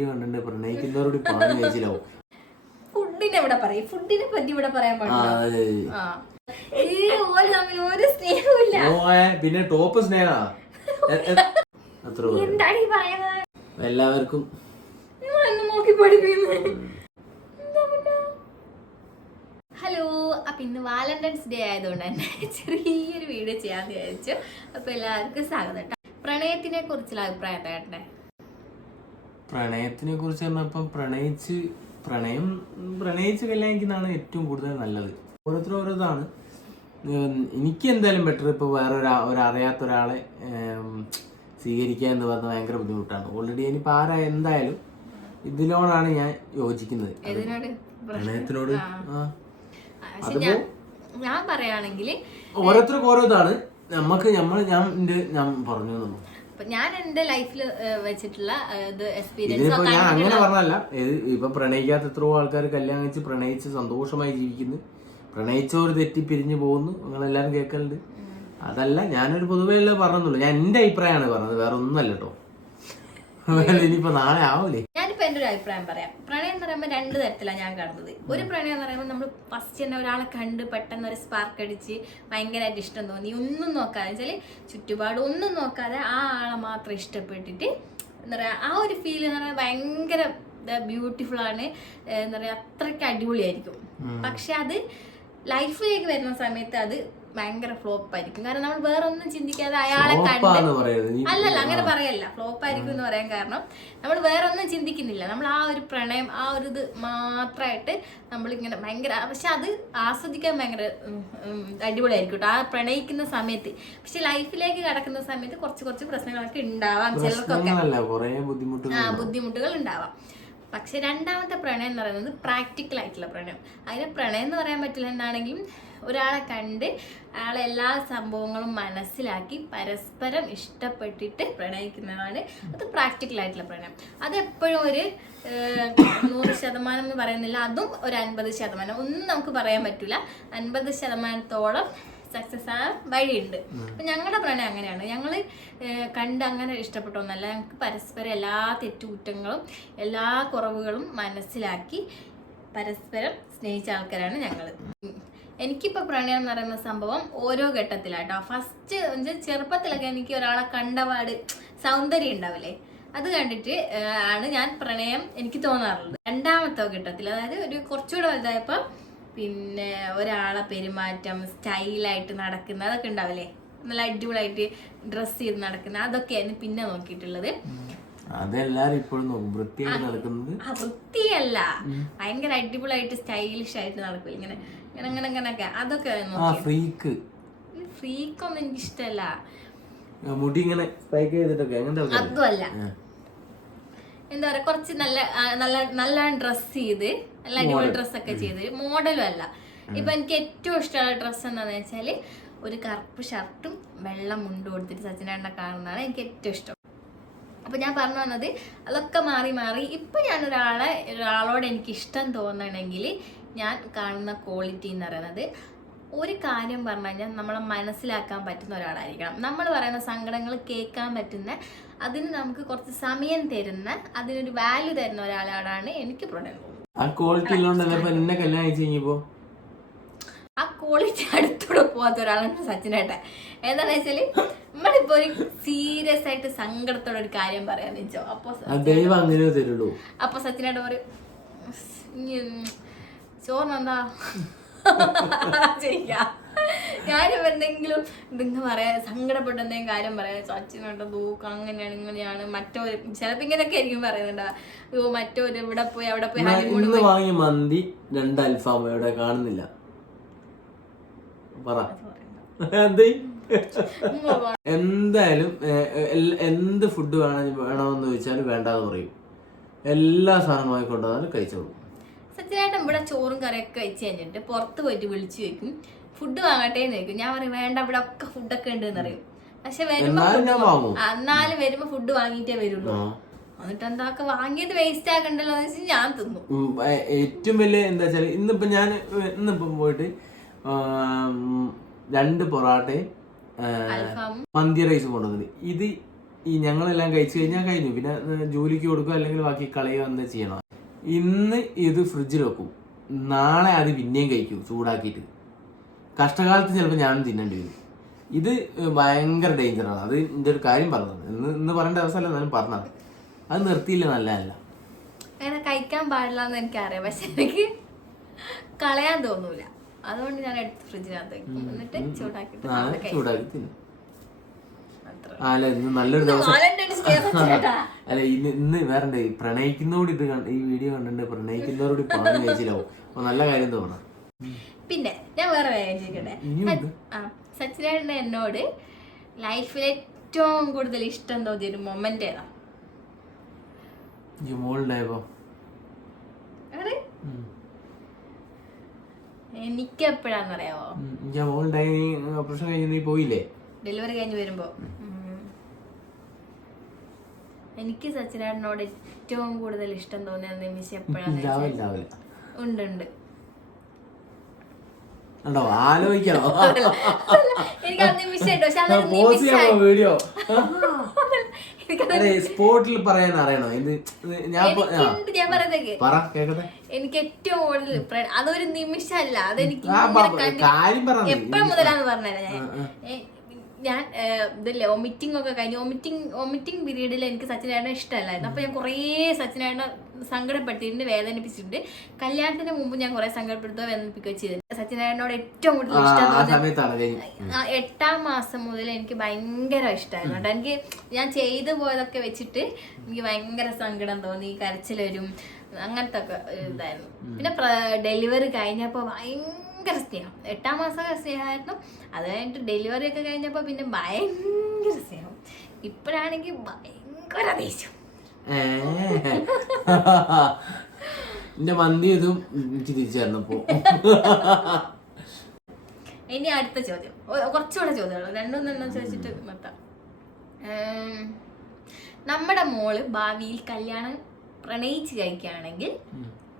Video കണ്ടിട്ട് പ്രണയിക്കുന്നവരോട് പാണ് കഴിച്ചില്ലാവും. ഫുഡിനെ ഇവിടെ പറയും, ഫുഡിനെ പറ്റി ഇവിടെ പറയാൻ പാടില്ല. ഒരു സ്നേഹമില്ല. പിന്നെ ടോപ്പ് സ്നേഹ എന്താടി പറയുന്നത്? എല്ലാവർക്കും നോക്കി പഠിപ്പിക്കുന്നത്. ഹലോ, അപ്പൊ ഇന്ന് വാലന്റൈൻസ് ഡേ ആയതുകൊണ്ട് തന്നെ ചെറിയൊരു വീഡിയോ ചെയ്യാന്ന് വിചാരിച്ചു. അപ്പൊ എല്ലാവർക്കും സ്വാഗതം. പ്രണയത്തിനെ കുറിച്ചുള്ള അഭിപ്രായം കേട്ടെ. പ്രണയത്തിനെ കുറിച്ച് പറഞ്ഞപ്പം പ്രണയിച്ച് കല്യാണിക്കുന്നതാണ് ഏറ്റവും കൂടുതൽ നല്ലത്. ഓരോരുത്തരും ഓരോതാണ്. എനിക്ക് എന്തായാലും ബെറ്റർ ഇപ്പോൾ വേറെ അറിയാത്ത ഒരാളെ സ്വീകരിക്കുക എന്ന് പറഞ്ഞാൽ ഭയങ്കര ബുദ്ധിമുട്ടാണ്. ഓൾറെഡി ഇനിയിപ്പോൾ എന്തായാലും ഇതിനോടാണ് ഞാൻ യോജിക്കുന്നത്, പ്രണയത്തിനോട്. ഞാൻ പറയുകയാണെങ്കിൽ ഓരോരുത്തർക്കും ഓരോതാണ്. ഞാൻ പറഞ്ഞു ഞാൻ എന്റെ ലൈഫിൽ വെച്ചിട്ടുള്ള എക്സ്പീരിയൻസ് ഞാൻ അങ്ങനെ പറഞ്ഞല്ല. ഇപ്പൊ പ്രണയിക്കാത്ത എത്രയോ ആൾക്കാർ കല്യാണം കഴിച്ച് പ്രണയിച്ച് സന്തോഷമായി ജീവിക്കുന്നു, പ്രണയിച്ചവർ തെറ്റി പിരിഞ്ഞു പോകുന്നു. നിങ്ങളെല്ലാരും കേൾക്കലുണ്ട്. അതല്ല, ഞാനൊരു പൊതുവേ പറഞ്ഞുള്ളൂ. ഞാൻ എന്റെ അഭിപ്രായമാണ് പറഞ്ഞത്, വേറെ ഒന്നുമല്ല കേട്ടോ. ഇനിയിപ്പോ നാളെ ആവൂലേ. ഞാനിപ്പോ എന്റെ ഒരു അഭിപ്രായം പറയാം. പ്രണയം എന്ന് പറയുമ്പോൾ രണ്ട് തരത്തിലാണ് ഞാൻ കാണുന്നത്. ഒരു പ്രണയം എന്ന് പറയുമ്പോൾ നമ്മൾ ഫസ്റ്റ് തന്നെ ഒരാളെ കണ്ട് പെട്ടെന്ന് ഒരു സ്പാർക്ക് അടിച്ച് ഭയങ്കരമായിട്ട് ഇഷ്ടം തോന്നി, ഒന്നും നോക്കാതെ വെച്ചാല് ചുറ്റുപാട് ഒന്നും നോക്കാതെ ആ ആളെ മാത്രം ഇഷ്ടപ്പെട്ടിട്ട് എന്താ പറയാ, ആ ഒരു ഫീൽ എന്ന് പറഞ്ഞാൽ ഭയങ്കര ബ്യൂട്ടിഫുൾ ആണ്. എന്താ പറയാ, അത്രയ്ക്ക് അടിപൊളിയായിരിക്കും. പക്ഷെ അത് ലൈഫിലേക്ക് വരുന്ന സമയത്ത് അത് ഭയങ്കര ഫ്ലോപ്പ് ആയിരിക്കും. കാരണം നമ്മൾ വേറെ ഒന്നും ചിന്തിക്കാതെ അയാളെ കണ്ട് അല്ലല്ല അങ്ങനെ പറയല്ല, ഫ്ലോപ്പ് ആയിരിക്കും എന്ന് പറയാൻ കാരണം നമ്മൾ വേറെ ഒന്നും ചിന്തിക്കുന്നില്ല. നമ്മൾ ആ ഒരു പ്രണയം, ആ ഒരു ഇത് മാത്രമായിട്ട് നമ്മളിങ്ങനെ ഭയങ്കര, പക്ഷെ അത് ആസ്വദിക്കാൻ ഭയങ്കര അടിപൊളിയായിരിക്കും കേട്ടോ ആ പ്രണയിക്കുന്ന സമയത്ത്. പക്ഷെ ലൈഫിലേക്ക് കടക്കുന്ന സമയത്ത് കുറച്ച് പ്രശ്നങ്ങളൊക്കെ ഉണ്ടാവാം, ചിലർക്കൊക്കെ ബുദ്ധിമുട്ടുകൾ ഉണ്ടാവാം. പക്ഷെ രണ്ടാമത്തെ പ്രണയം എന്ന് പറയുന്നത് പ്രാക്ടിക്കൽ ആയിട്ടുള്ള പ്രണയം. അതിന് പ്രണയം എന്ന് പറയാൻ പറ്റില്ല. എന്താണെങ്കിലും ഒരാളെ കണ്ട് അയാളെ എല്ലാ സംഭവങ്ങളും മനസ്സിലാക്കി പരസ്പരം ഇഷ്ടപ്പെട്ടിട്ട് പ്രണയിക്കുന്നതാണ് അത് പ്രാക്ടിക്കൽ ആയിട്ടുള്ള പ്രണയം. അതെപ്പോഴും ഒരു 100% എന്ന് പറയുന്നില്ല, അതും ഒരു 50%. ഒന്നും നമുക്ക് പറയാൻ പറ്റില്ല. 50%-ഓളം സക്സസ് ആ വഴിയുണ്ട്. അപ്പൊ ഞങ്ങളുടെ പ്രണയം അങ്ങനെയാണ്. ഞങ്ങള് കണ്ട് അങ്ങനെ ഇഷ്ടപ്പെട്ടൊന്നല്ല. ഞങ്ങൾക്ക് പരസ്പരം എല്ലാ തെറ്റുകുറ്റങ്ങളും എല്ലാ കുറവുകളും മനസ്സിലാക്കി പരസ്പരം സ്നേഹിച്ച ആൾക്കാരാണ് ഞങ്ങള്. എനിക്കിപ്പോൾ പ്രണയം എന്ന് പറയുന്ന സംഭവം ഓരോ ഘട്ടത്തിലാട്ടോ. ഫസ്റ്റ് ചെറുപ്പത്തിലൊക്കെ എനിക്ക് ഒരാളെ കണ്ടപാട് സൗന്ദര്യം ഉണ്ടാവില്ലേ, അത് കണ്ടിട്ട് ആണ് ഞാൻ പ്രണയം എനിക്ക് തോന്നാറുള്ളത്. രണ്ടാമത്തെ ഘട്ടത്തിൽ, അതായത് ഒരു കുറച്ചുകൂടെ വലുതായപ്പോൾ പിന്നെ ഒരാളെ പെരുമാറ്റം, സ്റ്റൈലായിട്ട് നടക്കുന്ന അതൊക്കെ ഉണ്ടാവില്ലേ, നല്ല അടിപൊളിയായിട്ട് ഡ്രസ്സ് ചെയ്ത് നടക്കുന്ന അതൊക്കെയാണ് പിന്നെ നോക്കിയിട്ടുള്ളത്. വൃത്തിയല്ല, ഭയങ്കര അടിപൊളിയായിട്ട് സ്റ്റൈലിഷ് ആയിട്ട് നടക്കും, ഇങ്ങനെ അങ്ങനെയൊക്കെ അതൊക്കെ ഫ്രീക്കൊന്നും എനിക്ക് ഇഷ്ടമല്ല. അതുമല്ല, എന്താ പറയാ, കുറച്ച് നല്ല ഡ്രസ് ചെയ്ത്, നല്ല അടിപൊളി ഡ്രസ്സൊക്കെ ചെയ്ത്, മോഡലും അല്ല. ഇപ്പൊ എനിക്ക് ഏറ്റവും ഇഷ്ടമുള്ള ഡ്രസ്സ് എന്താന്ന് വെച്ചാല് ഒരു കറുപ്പ് ഷർട്ടും വെള്ള മുണ്ടും കൊടുത്തിട്ട് സച്ചിനേട്ടനെ കാണുന്നതാണ് എനിക്ക് ഏറ്റവും ഇഷ്ടം. അപ്പൊ ഞാൻ പറഞ്ഞു വന്നത്, അതൊക്കെ മാറി ഇപ്പൊ ഞാൻ ഒരാളോട് എനിക്ക് ഇഷ്ടം തോന്നണമെങ്കിൽ ഞാൻ കാണുന്ന ക്വാളിറ്റി എന്ന് പറയുന്നത്, ഒരു കാര്യം പറഞ്ഞു കഴിഞ്ഞാൽ നമ്മളെ മനസ്സിലാക്കാൻ പറ്റുന്ന ഒരാളായിരിക്കണം. നമ്മൾ പറയുന്ന സങ്കടങ്ങൾ കേൾക്കാൻ പറ്റുന്ന, അതിന് നമുക്ക് കുറച്ച് സമയം തരുന്ന, അതിനൊരു വാല്യൂ തരുന്ന ഒരാളാണ് എനിക്ക് പ്രണയം. ആ ക്വാളിറ്റി അടുത്തോടെ പോവാത്ത ഒരാളാണ് സച്ചിനേട്ടൻ. എന്താണെന്ന് വെച്ചാല്, നമ്മളിപ്പോ ഒരു സീരിയസ് ആയിട്ട് സങ്കടത്തോടെ ഒരു കാര്യം പറയാന്ന് വെച്ചോ, അപ്പൊ സച്ചിനേട്ടൻ പറയും ചോറിനെന്താ ചെയ്യാ. ഞാനും എന്തെങ്കിലും എന്തെങ്കിലും പറയാ, സങ്കടപ്പെട്ട എന്തെങ്കിലും കാര്യം പറയാം, സച്ചിനോട്ട് തൂക്കം അങ്ങനെയാണ് ഇങ്ങനെയാണ്, മറ്റൊരു ചിലപ്പോ ഇങ്ങനെയൊക്കെ ആയിരിക്കും പറയുന്നുണ്ടാ, മറ്റൊരു ഇവിടെ പോയി അവിടെ പോയി വാങ്ങിയ മന്തി 2 അൽഫാം ഇവിടെ കാണുന്നില്ല. എന്തായാലും എന്ത് ഫുഡ് വേണമെന്ന് ചോദിച്ചാലും വേണ്ടാന്ന് പറയും. എല്ലാ സാധനവും വാങ്ങിക്കൊണ്ടുവന്നാലും കഴിച്ചോളൂ. സത്യമായിട്ടും ഇവിടെ ചോറും കറിയൊക്കെ കഴിച്ച് കഴിഞ്ഞിട്ട് പുറത്ത് പോയിട്ട് വിളിച്ചു വെക്കും, ഫുഡ് വാങ്ങട്ടെ എന്ന് ചോദിക്കും. ഞാൻ പറയും വേണ്ട, ഇവിടെ ഒക്കെ ഫുഡൊക്കെ ഉണ്ട് എന്ന് പറയും. പക്ഷെ എന്നാലും വരുമ്പോ ഫുഡ് വാങ്ങിയിട്ടേ വരുള്ളൂ. എന്നിട്ട് എന്താക്ക വാങ്ങിയത് വേസ്റ്റ് ആക്കണ്ടല്ലോ എന്ന് വെച്ചാൽ ഞാൻ തിന്നു. ഏറ്റവും വലിയ എന്താ വെച്ചാൽ, ഇന്നിപ്പം പോയിട്ട് 2 പൊറാട്ടയും മന്തി റൈസും കൊണ്ടുവന്നത്. ഇത് ഈ ഞങ്ങളെല്ലാം കഴിച്ചു കഴിഞ്ഞാൽ കഴിഞ്ഞു. പിന്നെ ജോലിക്ക് കൊടുക്കുക അല്ലെങ്കിൽ ബാക്കി കളയുക എന്താ ചെയ്യണം. ഇന്ന് ഇത് ഫ്രിഡ്ജിൽ വെക്കും, നാളെ അത് പിന്നെയും കഴിക്കും ചൂടാക്കിയിട്ട്. കഷ്ടകാലത്ത് ചിലപ്പോൾ ഞാനും തിന്നേണ്ടി വരും. ഇത് ഭയങ്കര ഡേഞ്ചറാണ്. അത് എൻ്റെ ഒരു കാര്യം പറഞ്ഞത്, ഇന്ന് പറയേണ്ട അവസ്ഥയല്ല, എന്നാലും പറഞ്ഞത്. അത് നിർത്തിയില്ല, നല്ലതല്ല. അങ്ങനെ കഴിക്കാൻ പാടില്ല എന്ന് എനിക്കറിയാം, പക്ഷെ എനിക്ക് കളയാൻ തോന്നൂല. അതുകൊണ്ട് ഞാൻ എടുത്ത് ഫ്രിഡ്ജിനകത്ത് വെക്കും, എന്നിട്ട് ചൂടാക്കി തിന്നും. അല്ല ഇന്ന് നല്ലൊരു ദിവസം. അല്ല ഇന്ന് വേറെ പ്രണയിക്കുന്നോട് ഇത് ഈ വീഡിയോ കണ്ടിട്ട് പ്രണയിക്കുന്നവരോട് പറഞ്ഞു കഴിച്ചില്ലാവും. അപ്പൊ നല്ല കാര്യം തോന്നണം. പിന്നെ ഞാൻ വേറെ കാര്യം ചോദിക്കട്ടെ, സച്ചിനേട്ടന് എന്നോട് ലൈഫിൽ ഏറ്റവും കൂടുതൽ ഇഷ്ടം തോന്നിയ ഒരു മൊമെന്റ് ഏതാ? എനിക്ക് എപ്പോഴാന്നറിയാവോ? ഓപ്പറേഷൻ കഴിഞ്ഞ് നീ പോയില്ലേ? ഡെലിവറി കഴിഞ്ഞ് വരുമ്പോ എനിക്ക് സച്ചിനേട്ടനോട് ഏറ്റവും കൂടുതൽ ഇഷ്ടം തോന്നിയ നിമിഷം എപ്പോഴാണ്? ഉണ്ട് ആലോചിക്കണോ? എനിക്ക് ആ നിമിഷം വീഡിയോ സ്പോട്ടിൽ പറയാൻ അറിയണോ? ഞാൻ പറയുന്നത് എനിക്ക് ഏറ്റവും കൂടുതൽ അതൊരു നിമിഷമല്ല, അതെനിക്ക് എപ്പോഴും മുതലാന്ന് പറഞ്ഞുതരാം. ഞാൻ ഇതില്ലേ വൊമിറ്റിംഗ് ഒക്കെ കഴിഞ്ഞു, വൊമിറ്റിംഗ് പീരീഡിൽ എനിക്ക് സച്ചിനേട്ടനെ ഇഷ്ടമല്ലായിരുന്നു. അപ്പൊ ഞാൻ കുറേ സച്ചിനേട്ടനെ സങ്കടപ്പെടുത്തിയിട്ടുണ്ട്, വേദനിപ്പിച്ചിട്ടുണ്ട്. കല്യാണത്തിന് മുമ്പ് ഞാൻ കുറെ സങ്കടപ്പെടുത്തുക വേദനിപ്പിക്കുകയോ ചെയ്തിട്ടുണ്ട്. സച്ചിനേട്ടനോട് ഏറ്റവും കൂടുതൽ ഇഷ്ടം 8ാം മാസം മുതൽ എനിക്ക് ഭയങ്കര ഇഷ്ടമായിരുന്നു കേട്ടോ. എനിക്ക് ഞാൻ ചെയ്തു പോയതൊക്കെ വെച്ചിട്ട് എനിക്ക് ഭയങ്കര സങ്കടം തോന്നി, കരച്ചിൽ വരും, അങ്ങനത്തെ ഒക്കെ ഇതായിരുന്നു. പിന്നെ ഡെലിവറി കഴിഞ്ഞപ്പോൾ ഭയങ്കര സ്നേഹം, 8ാം മാസം സ്നേഹമായിരുന്നു. അത് കഴിഞ്ഞിട്ട് ഡെലിവറി ഒക്കെ കഴിഞ്ഞപ്പോൾ പിന്നെ ഭയങ്കര സ്നേഹം. ഇപ്പോഴാണെങ്കിൽ ഭയങ്കര ദേഷ്യം. എന്റെ മന്തി ഇതും എനിക്ക് തിരിച്ചു തന്നപ്പോ. ഇനി അടുത്ത ചോദ്യം, കുറച്ചുകൂടെ ചോദ്യമുള്ളൂ, രണ്ടൊന്നെണ്ണം ചോദിച്ചിട്ട് നിർത്താം. നമ്മുടെ മോള് ഭാവിയിൽ കല്യാണം പ്രണയിച്ച് കഴിക്കുകയാണെങ്കിൽ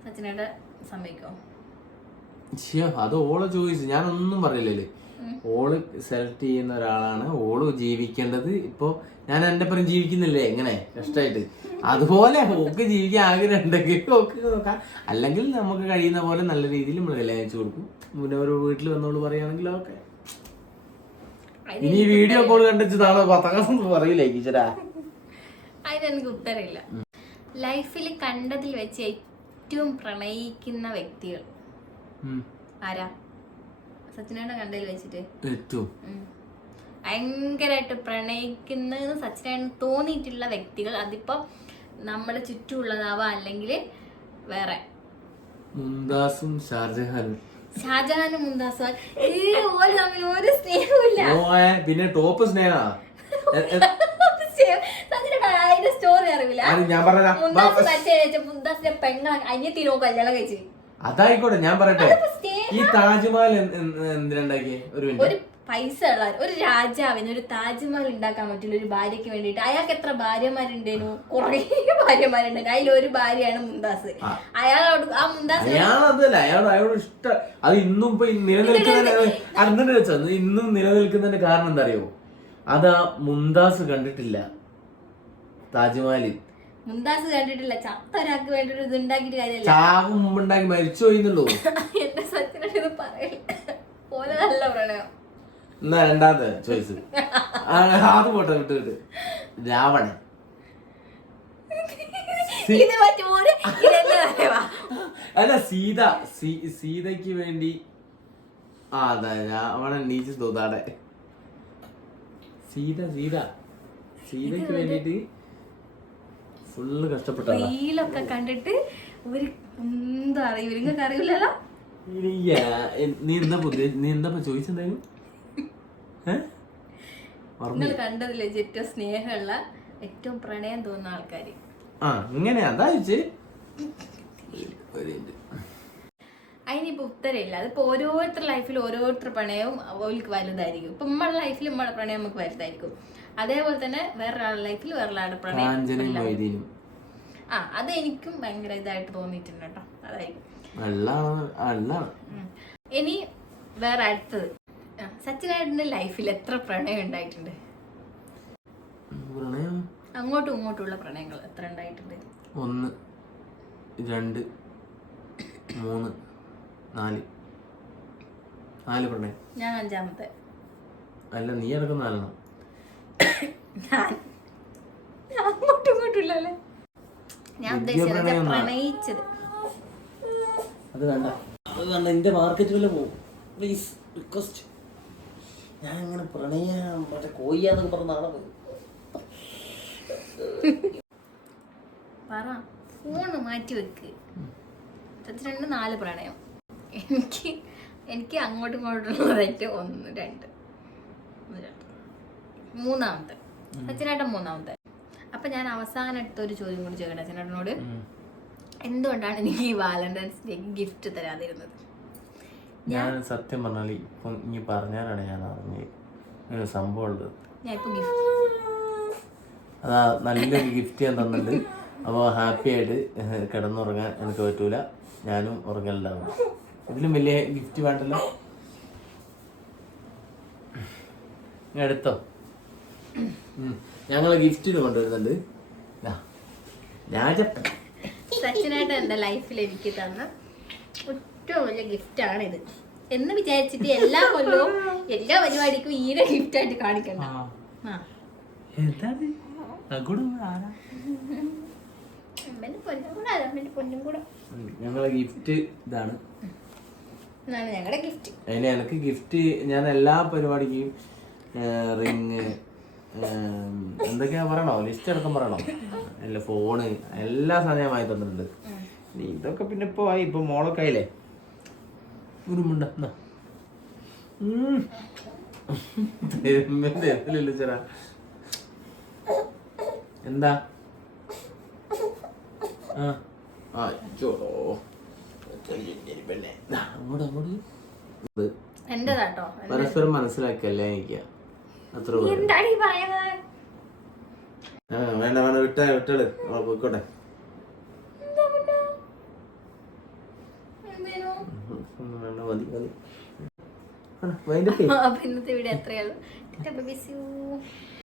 സച്ചിനേട്ട സമ്മതിക്കോ? അത് ഓളെ ചോയ്സ്, ഞാനൊന്നും പറയില്ലല്ലേ. ഓള് സെലക്ട് ചെയ്യുന്ന ഒരാളാണ്, ഓള് ജീവിക്കേണ്ടത്. ഇപ്പൊ ഞാൻ എന്റെ പരം ജീവിക്കുന്നില്ലേ എങ്ങനെ കഷ്ടമായിട്ട്, അതുപോലെ ഓക്ക് ജീവിക്കാൻ ആഗ്രഹം ഉണ്ടെങ്കിൽ ഓക്ക് നോക്കാം. അല്ലെങ്കിൽ നമുക്ക് കഴിയുന്ന പോലെ നല്ല രീതിയിൽ നമ്മൾ കല്യാണം അയച്ചു കൊടുക്കും. മുന്നേ ഒരു വീട്ടിൽ വന്നോളൂ പറയുകയാണെങ്കിൽ ഓക്കെ. ഇനി വീഡിയോ കോൾ കണ്ടിട്ട് നാളെ പത്താം പറയില്ലേ ടീച്ചറാ? അതിനെനിക്ക് ഉത്തരമില്ല. ലൈഫിൽ കണ്ടതിൽ വെച്ച് ഏറ്റവും പ്രണയിക്കുന്ന വ്യക്തികൾ ആരാ? സച്ചിനേട്ടൻ കണ്ടതിൽ വെച്ചിട്ട് ഏറ്റവും ഭയങ്കരമായിട്ട് പ്രണയിക്കുന്നതെന്ന് സച്ചിനേട്ടൻ തോന്നിയിട്ടുള്ള വ്യക്തികൾ, അതിപ്പോ നമ്മുടെ ചുറ്റുമുള്ളതാവാ അല്ലെങ്കിൽ വേറെ. മുംതാസും ഷാജഹാനും. ഷാജഹാനും മുംതാസും തമ്മിൽ ഒരു സ്നേഹമില്ല. പിന്നെ ടോപ്പ് സ്നേഹ സ്റ്റോറി അറിയില്ല. മുംതാസിന്റെ പെങ്ങളെ അനിയത്തിനോ കല്യാണം കഴിച്ച്. അതായിക്കോട്ടെ, ഞാൻ പറയട്ടെ, ഈ താജ്മഹൽ എന്തിനുണ്ടാക്കിയ? ഒരു പൈസ ഉള്ള ഒരു രാജാവിന് ഒരു താജ്മഹൽ ഉണ്ടാക്കാൻ പറ്റില്ല ഒരു ഭാര്യക്ക് വേണ്ടിട്ട്. അയാൾക്ക് എത്ര ഭാര്യമാരുണ്ടേനു? കുറേ ഭാര്യമാരുണ്ടായിരുന്നു, അതിലൊരു ഭാര്യയാണ് മുംതാസ്. അയാളോട് ആ മുംതാസ് അയാളോട് ഇഷ്ടം. അത് ഇന്നും ഇപ്പൊ നിലനിൽക്കുന്നതിന് വെച്ചത്, ഇന്നും നിലനിൽക്കുന്നതിന്റെ കാരണം എന്താ അറിയോ? അതാ മുംതാസ് കണ്ടിട്ടില്ല താജ്മഹൽ. മുംതാസ് കണ്ടിട്ടില്ല, ചത്ത ഒരാൾക്ക് വേണ്ടിട്ട് ഇത് ഉണ്ടാക്കിയിട്ട് കാര്യമില്ല. ചാവും മുമ്പുണ്ടാക്കി മരിച്ചു പോയിന്നുള്ളൂ. എന്റെ സച്ചിനോട് ഇത് പറയില്ല, പോലെ നല്ല പ്രണയം. എന്നാ രണ്ടാമത്തെ ചോയ്സ് അത് പോട്ടെ, വിട്ട് രാവണൻ. അല്ല സീതയ്ക്ക് വേണ്ടി അതാ രാവണൻ നീച്ച് തോന്നാടെ. സീതയ്ക്ക് വേണ്ടിട്ട് ഫുള്ള് കഷ്ടപ്പെട്ട റീലൊക്കെ കണ്ടിട്ട് ഒരു എന്താ അറിയില്ല, നിങ്ങൾക്ക് അറിയില്ലല്ലോ. നീ എന്താ ചോദിച്ചെന്തായാലും നിങ്ങൾ കണ്ടതില്ലേ ഏറ്റവും സ്നേഹമുള്ള ഏറ്റവും പ്രണയം തോന്നുന്ന ആൾക്കാര്? ഇങ്ങനെ അതാ ചോദിച്ചേ. അതിനിപ്പോ ഉത്തരമില്ല. അതിപ്പോ ഓരോരുത്തരുടെ ലൈഫിൽ ഓരോരുത്തർ പ്രണയവും അവൾക്ക് വലുതായിരിക്കും. ഇപ്പൊ നമ്മുടെ ലൈഫിൽ നമ്മുടെ പ്രണയം നമുക്ക് വലുതായിരിക്കും. അതേപോലെ തന്നെ വേറൊരാളുടെ ലൈഫിൽ വേറൊരാളുടെ പ്രണയം അത് എനിക്കും ഭയങ്കര ഇതായിട്ട് തോന്നിയിട്ടുണ്ട് കേട്ടോ. അതായിരിക്കും. ഇനി വേറെ അടുത്തത്, സച്ചിനേട്ടന്റെ ലൈഫിൽ എത്ര പ്രണയം ഉണ്ടായിട്ടുണ്ട്? പ്രണയം അങ്ങോട്ടും ഇങ്ങോട്ടുള്ള പ്രണയങ്ങൾ എത്ര ഉണ്ടായിട്ടുണ്ട്? 1 2 3 4 പ്രണയം. ഞാൻ 5ാമത്തെ. അല്ല, നീ അടക്കം 4. ഞാൻ അങ്ങോട്ടും ഇങ്ങോട്ടുള്ളല്ലേ ഞാൻ ഉദ്ദേശിച്ചത്, പ്രണയിച്ചത്. അത് വേണ്ട, അത് വേണ്ട. എന്റെ മാർക്കറ്റ് വല്ല പോകും പ്ലീസ്, റിക്വസ്റ്റ്. ഞാൻ അങ്ങനെ പ്രണയം മറ്റേ കോയ്യാന്നൊക്കെ പറഞ്ഞ നാളെ പോയി. പറ, ഫോണ് മാറ്റി വെക്ക്. സച്ചിനുണ്ട് 4 പ്രണയം. എനിക്ക് അങ്ങോട്ടും ഇങ്ങോട്ടുള്ളതായിട്ട് 1 2 മൂന്നാമത്തെ. സച്ചിനേട്ടൻ 3ാമത്തെ. അപ്പൊ ഞാൻ അവസാനം എടുത്തൊരു ചോദ്യം കൂടി ചോദിക്കട്ടെ സച്ചിനേട്ടനോട്. എന്തുകൊണ്ടാണ് എനിക്ക് ഈ വാലന്റൈൻസ് ഡേ ഗിഫ്റ്റ് തരാതിരുന്നത്? ഞാൻ സത്യം പറഞ്ഞാൽ ഇപ്പം ഇനി പറഞ്ഞാലാണ് ഞാൻ അറിഞ്ഞത് സംഭവം ഉള്ളത്. ഞാൻ ഇപ്പൊ ഗിഫ്റ്റ് അതാ നല്ലൊരു ഗിഫ്റ്റ് ഞാൻ തന്നിട്ടുണ്ട്. അപ്പോൾ ഹാപ്പി ആയിട്ട് കിടന്നുറങ്ങാൻ എനിക്ക് പറ്റൂല, ഞാനും ഉറങ്ങലുണ്ടാവും. ഇതിലും വലിയ ഗിഫ്റ്റ് വേണ്ടല്ലോ. എടുത്തോ, ഞങ്ങളെ ഗിഫ്റ്റിന് കൊണ്ടുവരുന്നുണ്ട്. സച്ചിനായിട്ട് എൻ്റെ ലൈഫിൽ എനിക്ക് തന്ന ഏറ്റവും വലിയ ഗിഫ്റ്റാണിത് എന്ന് വിചാരിച്ചിട്ട് എല്ലാ കൊല്ലവും എല്ലാ പരിപാടിക്കും ഈയുടെ ഗിഫ്റ്റായിട്ട് കാണിക്കണ്ട. ഞങ്ങളെ ഗിഫ്റ്റ് ഇതാണ്. ഞങ്ങളുടെ ഗിഫ്റ്റ്. അതിന് എനിക്ക് ഗിഫ്റ്റ് ഞാൻ എല്ലാ പരിപാടിക്കും റിങ് എന്തൊക്കെയാ പറയണോ, ലിസ്റ്റ് അടക്കം പറയണോ, അല്ല ഫോണ് എല്ലാ സാധനം ഞാൻ വാങ്ങി തന്നിട്ടുണ്ട്. ഇതൊക്കെ പിന്നെ ഇപ്പൊ ആയി, ഇപ്പൊ മോളൊക്കെ ആയില്ലേ. ഉരുമുണ്ട ചേരാ. എന്താ പരസ്പരം മനസ്സിലാക്കല്ലേ എനിക്ക് അത്ര വേണ്ട വേണ്ട വിട്ടേള് പോയിക്കോട്ടെ. ഇന്നത്തെ വീഡിയോ എത്രയുള്ളൂ.